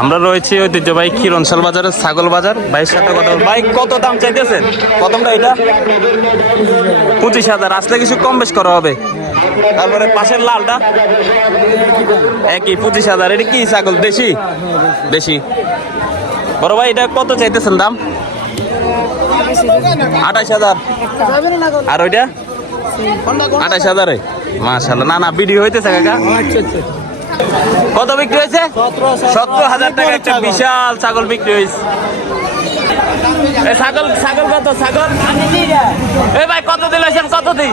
আমরা রয়েছি ঐতিহ্যবাহী ক্ষীরনশাল বাজারের ছাগল বাজার। ভাইয়ের সাথে কথা বল। ভাই কত দাম চাইতেছেন প্রথমটা? এটা 25,000। আসলে কিছু কম বেশ করা হবে। তারপরে পাশের লালটা একই 25,000। এটা কি ছাগল? দেশি? দেশি। বড় ভাই এটা কত চাইতেছেন দাম? 28,000। আর ওইটা 28,000। মাশাআল্লাহ। না না ভিডিও হইতেছে কাকা। কত বিক্রি হয়েছে? 17,000 টাকা। একটা বিশাল ছাগল বিক্রি হয়েছে। ছাগল ছাগল কত? ছাগল এই ভাই কত দিলেছেন? কত দিই?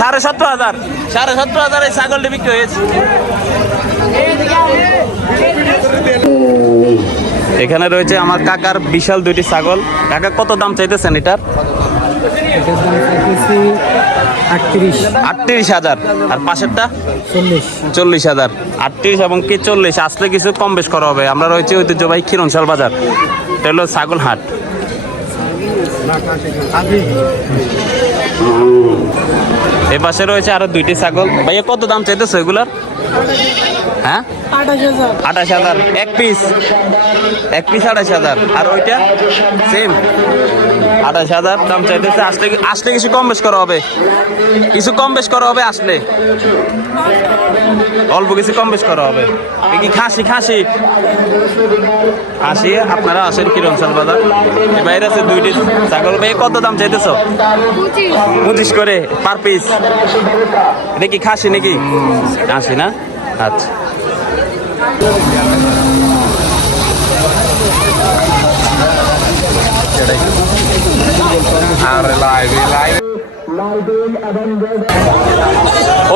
17,500। 17,500 এই ছাগলটি বিক্রি হয়েছে। এখানে রয়েছে আমার কাকার বিশাল দুইটি ছাগল। কাকা কত দাম চাইতেছেন এটার? 38,000। আর পাশেরটা 40,000। 38 এবং কি 40। আসলে কিছু কম বেশ করা হবে। আমরা রয়েছে ঐতিহ্যবাহী ক্ষীরনশাল বাজার। এটা হলো ছাগল হাট। এই পাশে রয়েছে আরো দুইটি ছাগল। ভাইয়া কত দাম চাইতেছে এগুলার? হ্যাঁ 28,000। এক পিস 28,000। আর ওইটা সেম 28,000 দাম চাইতেছে। আসলে কিছু কম বেশ করা হবে। কিছু কম বেশ করা হবে। আসলে অল্প কিছু কম বেশ করা হবে। কি খাসি? খাসি খাসি। আপনারা আসেন ক্ষীরনশাল বাজার। এই বাইরে আছে দুইটি ছাগল। ভাই কত দাম চাইতেছ? 25 করে পার পিস। এটা কি খাসি নাকি? খাসি না? আচ্ছা।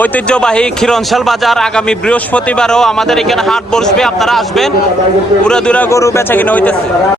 ঐতিহ্যবাহী ক্ষীরনশাল বাজার আগামী বৃহস্পতিবারও আমাদের এখানে হাট বসবে। আপনারা আসবেন। পুরা দুরা গরু বেচা কিনা হইতেছে।